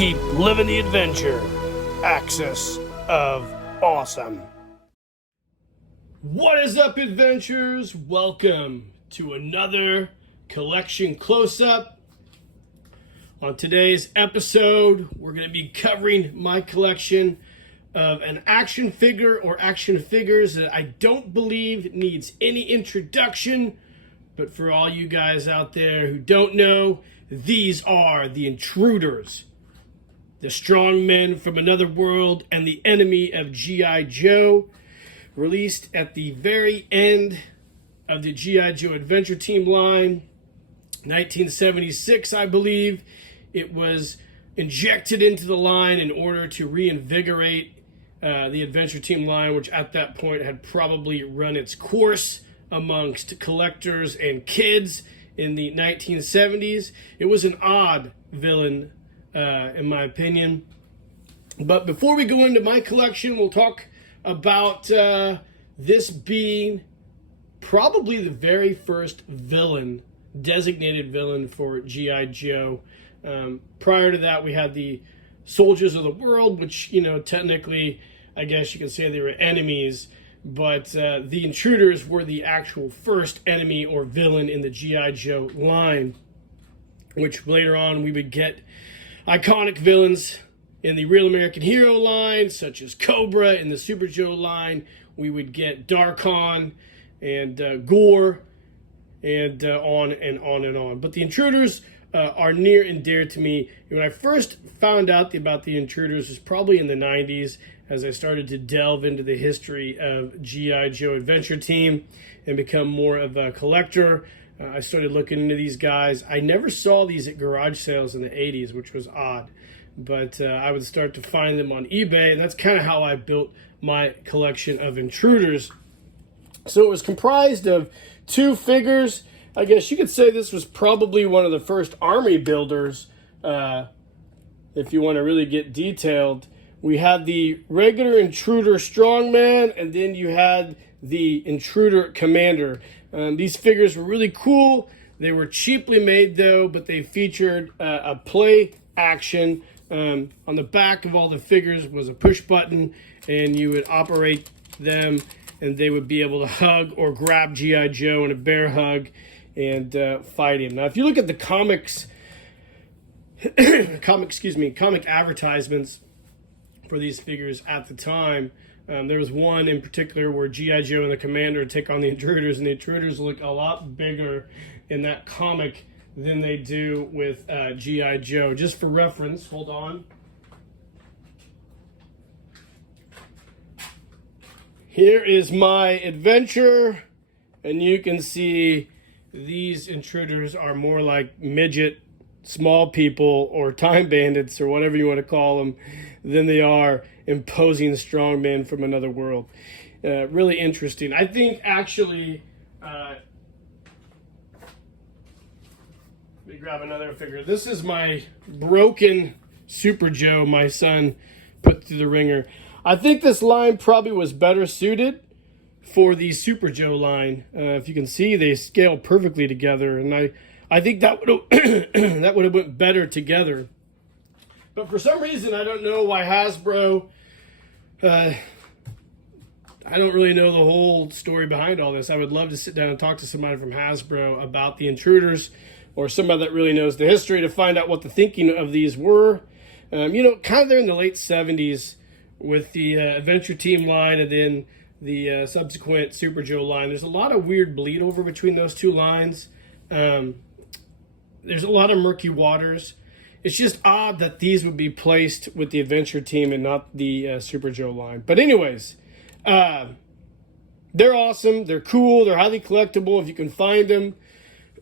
Keep living the adventure. Axis of Awesome. What is up, adventurers? Welcome to another collection close-up. On today's episode, we're going to be covering my collection of an action figure or action figures that I don't believe needs any introduction. But for all you guys out there who don't know, these are the Intruders, the Strongmen from another world, and the enemy of G.I. Joe. Released at the very end of the G.I. Joe Adventure Team line, 1976, I believe. It was injected into the line in order to reinvigorate the Adventure Team line, which at that point had probably run its course amongst collectors and kids in the 1970s. It was an odd villain, in my opinion. But before we go into my collection, we'll talk about this being probably the very first villain, designated villain for G.I. Joe. Prior to that, we had the Soldiers of the World, which, technically, I guess you can say they were enemies, but the Intruders were the actual first enemy or villain in the G.I. Joe line, which later on we would get iconic villains in the Real American Hero line, such as Cobra. In the Super Joe line, we would get Darkon and Gore, and on and on and on. But the Intruders are near and dear to me. When I first found out about the Intruders was probably in the 90s, as I started to delve into the history of G.I. Joe Adventure Team and become more of a collector. I started looking into these guys. I never saw these at garage sales in the 80s, which was odd. But I would start to find them on eBay, and that's kind of how I built my collection of Intruders. So it was comprised of two figures. I guess you could say this was probably one of the first army builders, if you want to really get detailed. We had the regular Intruder Strongman, and then you had the Intruder Commander. These figures were really cool. They were cheaply made, though, but they featured a play action. On the back of all the figures was a push button, and you would operate them, and they would be able to hug or grab G.I. Joe in a bear hug and fight him. Now, if you look at the comic advertisements for these figures at the time, there was one in particular where G.I. Joe and the Commander would take on the Intruders, and the Intruders look a lot bigger in that comic than they do with G.I. Joe. Just for reference, hold on. Here is my adventure, and you can see these Intruders are more like midget, small people, or time bandits, or whatever you want to call them, than they are imposing strongmen from another world. Really interesting. I think, actually, let me grab another figure. This is my broken Super Joe my son put through the ringer. I think this line probably was better suited for the Super Joe line. If you can see, they scale perfectly together, and I think that would have that would have went better together. But for some reason, I don't know why Hasbro. I don't really know the whole story behind all this. I would love to sit down and talk to somebody from Hasbro about the Intruders, or somebody that really knows the history, to find out what the thinking of these were. Kind of there in the late 70s with the Adventure Team line, and then the subsequent Super Joe line. There's a lot of weird bleed over between those two lines. There's a lot of murky waters. It's just odd that these would be placed with the Adventure Team and not the Super Joe line. But anyways, they're awesome. They're cool. They're highly collectible if you can find them.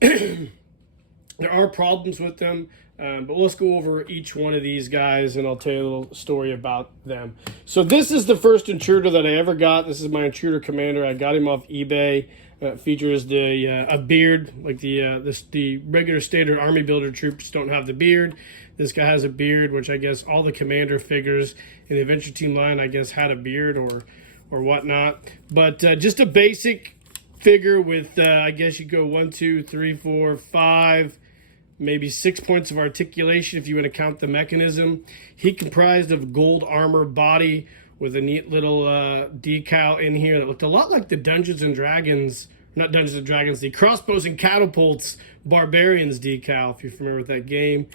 There are problems with them, but let's go over each one of these guys, and I'll tell you a little story about them. So this is the first Intruder that I ever got. This is my Intruder Commander. I got him off eBay. Features a beard, like the regular standard army builder troops don't have the beard. This guy has a beard, which I guess all the Commander figures in the Adventure Team line, I guess, had a beard or whatnot. But just a basic figure with, I guess you go 1, 2, 3, 4, 5 maybe 6 points of articulation if you want to count the mechanism. He comprised of gold armor body with a neat little decal in here that looked a lot like the Dungeons and Dragons, not Dungeons and Dragons, the Crossbows and Catapults Barbarians decal, if you're familiar with that game.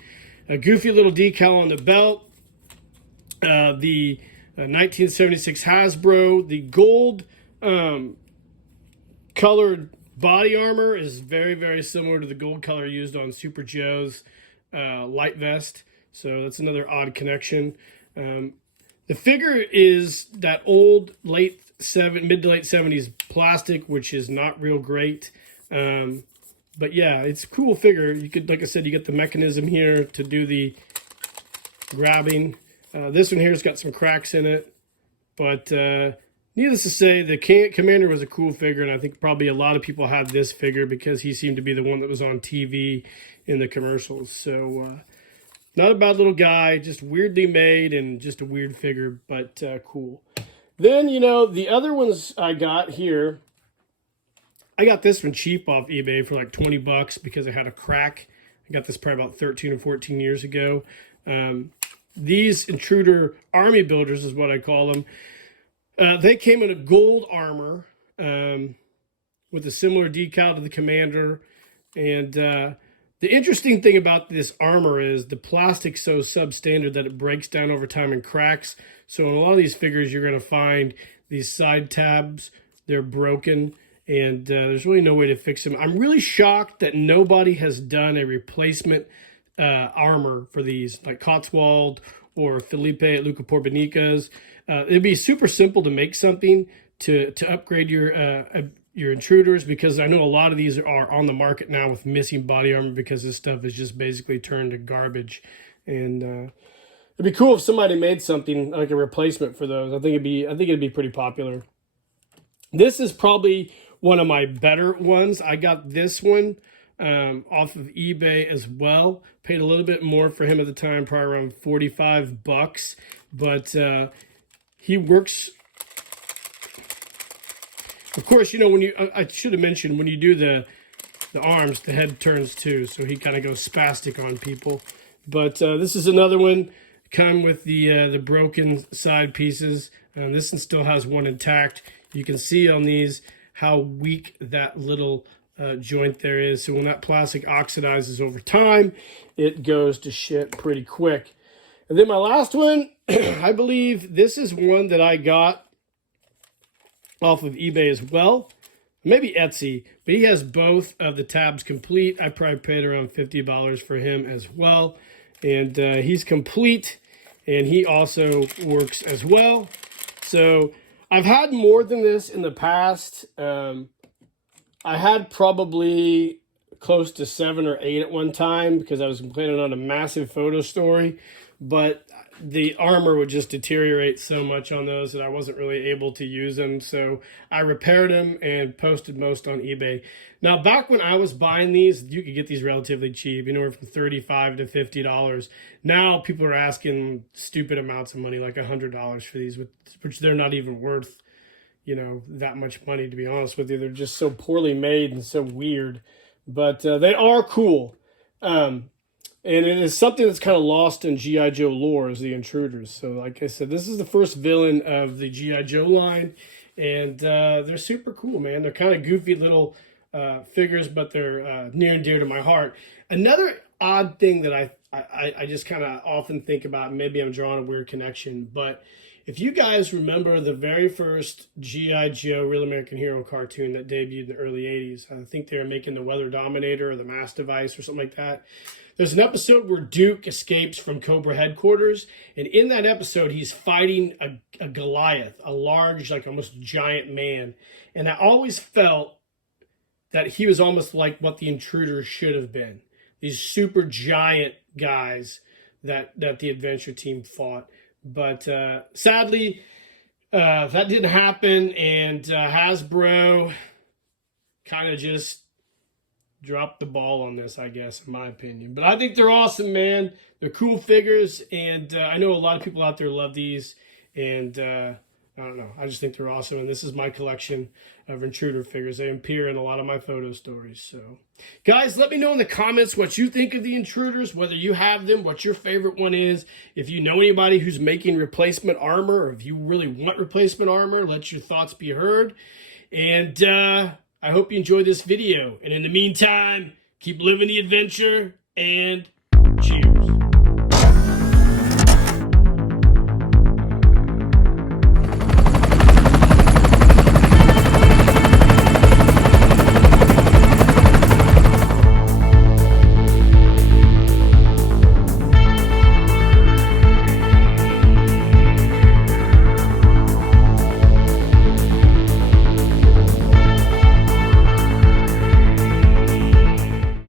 A goofy little decal on the belt. The 1976 Hasbro. The gold colored body armor is very, very similar to the gold color used on Super Joe's light vest. So that's another odd connection. The figure is that old mid to late 70s plastic, which is not real great. But yeah, it's a cool figure. You could, like I said, you get the mechanism here to do the grabbing. This one here has got some cracks in it. But needless to say, the Commander was a cool figure, and I think probably a lot of people had this figure because he seemed to be the one that was on TV in the commercials. So not a bad little guy, just weirdly made and just a weird figure, but cool. Then, you know, the other ones I got here, I got this one cheap off eBay for like 20 bucks because it had a crack. I got this probably about 13 or 14 years ago. These Intruder Army Builders is what I call them. They came in a gold armor with a similar decal to the Commander. And the interesting thing about this armor is the plastic's so substandard that it breaks down over time and cracks. So in a lot of these figures, you're going to find these side tabs. They're broken, and there's really no way to fix them. I'm really shocked that nobody has done a replacement armor for these, like Cotswold or Felipe at Luca Porbenicas. It'd be super simple to make something to upgrade your Intruders, because I know a lot of these are on the market now with missing body armor because this stuff is just basically turned to garbage. And it'd be cool if somebody made something like a replacement for those. I think it'd be pretty popular. This is probably one of my better ones. I got this one off of eBay as well. Paid a little bit more for him at the time, probably around 45 bucks. But he works. Of course, you know, when I should have mentioned, when you do the arms, the head turns too, so he kind of goes spastic on people. But this is another one, come with the broken side pieces. This one still has one intact. You can see on these how weak that little joint there is. So when that plastic oxidizes over time, it goes to shit pretty quick. And then my last one, I believe this is one that I got off of eBay as well, maybe Etsy, but he has both of the tabs complete. I probably paid around $50 for him as well, and he's complete, and he also works as well. So I've had more than this in the past. I had probably close to 7 or 8 at one time because I was planning on a massive photo story, but the armor would just deteriorate so much on those that I wasn't really able to use them. So I repaired them and posted most on eBay. Now, back when I was buying these, you could get these relatively cheap, anywhere from $35 to $50. Now people are asking stupid amounts of money, like $100 for these, which they're not even worth, you know, that much money, to be honest with you. They're just so poorly made and so weird, but they are cool. And it is something that's kind of lost in G.I. Joe lore, is the Intruders. So like I said, this is the first villain of the G.I. Joe line, and they're super cool, man. They're kind of goofy little figures, but they're near and dear to my heart. Another odd thing that I just kind of often think about, maybe I'm drawing a weird connection, but if you guys remember the very first G.I. Joe Real American Hero cartoon that debuted in the early 80s, I think they were making the Weather Dominator or the Mass Device or something like that. There's an episode where Duke escapes from Cobra headquarters, and in that episode, he's fighting a Goliath, a large, like almost giant man. And I always felt that he was almost like what the Intruders should have been. These super giant guys that the adventure team fought. But sadly, that didn't happen, and Hasbro kind of just dropped the ball on this, I guess, in my opinion. But I think they're awesome, man. They're cool figures, and I know a lot of people out there love these, and I don't know. I just think they're awesome, and this is my collection of Intruder figures. They appear in a lot of my photo stories. So, guys, let me know in the comments what you think of the Intruders, whether you have them, what your favorite one is. If you know anybody who's making replacement armor, or if you really want replacement armor, let your thoughts be heard. And I hope you enjoyed this video. And in the meantime, keep living the adventure, and cheers.